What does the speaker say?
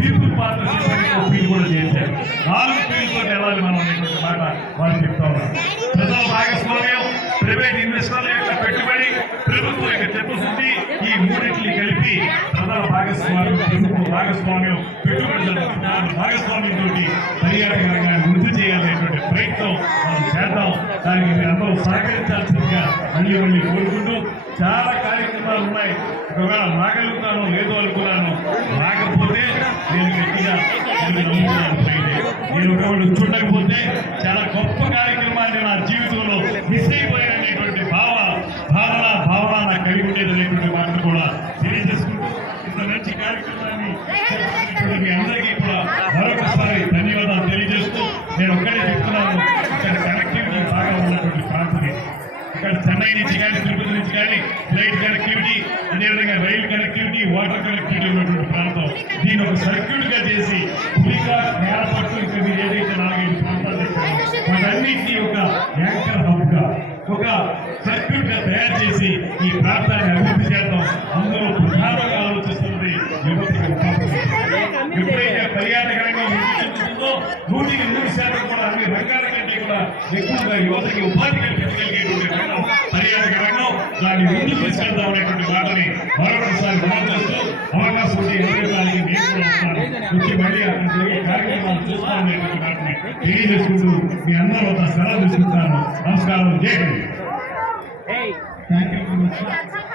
People partnership కూడా చేశారు. 4 పీపుల్తో వెళ్ళాలి మనం అనేటువంటి మాట వాళ్ళు చెప్తా ఉన్నారు. ప్రజల భాగస్వామ్యం, ప్రైవేట్ ఇన్వెస్టర్ల యొక్క పెట్టుబడి, ప్రభుత్వం యొక్క చిత్తశుద్ధి, ఈ మూడింటిని కలిపి ప్రజల భాగస్వామ్యం, ప్రభుత్వ భాగస్వామ్యం, పెట్టుబడిదారుల భాగస్వామ్యంతో పర్యాటక రంగాన్ని వృద్ధి చేయాలనేటువంటి ప్రయత్నం మనం చేద్దాం. దానికి మీరు అందరూ సహకరించాల్సిందిగా మళ్ళీ కోరుకుంటూ, చాలా కార్యక్రమాలు ఉన్నాయి. ఒకవేళ రాగలుగుతాను లేదో అనుకున్నాను, రాకపోతే నేను గట్టిగా నేను ఒకవేళ చూడకపోతే చాలా గొప్ప కార్యక్రమాన్ని నా జీవితంలో మిస్ అయిపోయాననేటువంటి భావన నాకు కలిగి ఉండేది అనేటువంటి మాటను కూడా తెలియజేసుకుంటూ, ఇంత మంచి కార్యక్రమాన్ని మీ అందరికీ కూడా మరొకసారి ధన్యవాదాలు తెలియజేస్తూ, నేను ఒక్కడే చెప్తున్నాను, ఇక్కడ కనెక్టివిటీ బాగా ఉన్నటువంటి ప్రాంతం. ఇక్కడ చెన్నై నుంచి కానీ, తిరుపతి నుంచి కానీ ఫ్లైట్ కనెక్టివిటీ, అదేవిధంగా రైలు కనెక్టివిటీ, వాటర్ కనెక్టివిటీ ఉన్నటువంటి ప్రాంతం. దీన్ని ఒక సర్క్యూట్ గా చేసి పులికా నేలపట్టు ఇక్కడ మీరు ఏదైతే 4-5 ప్రాంతాలు వాటన్నింటినీ ఒక యాంకర్ హబ్ గా, ఒక సర్క్యూట్ గా తయారు చేసి ఈ ప్రాంతాన్ని అభివృద్ధి చేద్దాం. అందులో ప్రధానంగా ఆలోచిస్తున్నది యువతకు. ఎప్పుడైతే పర్యాటక రంగం వృద్ధి చెందుతుందో 100% కూడా అన్ని రంగాల కంటే కూడా ఎక్కువగా యువతకి ఉపాధి కల్పించగలిగేటువంటి రంగం పర్యాటక రంగం. దాన్ని ముందు తీసుకెళ్దాం అనేటువంటి మాటని మరొకసారి గుర్తిస్తూ, అవకాశం ఎదుర్కోవడానికి నేను కూడా వస్తాను, వచ్చి మళ్ళీ అక్కడ కార్యక్రమాలు చూస్తామనేటువంటి మాటని తెలియజేసుకుంటూ మీ అందరూ ఒక సెలవు తీసుకుంటాను. నమస్కారం. జై హింద్. Thank you.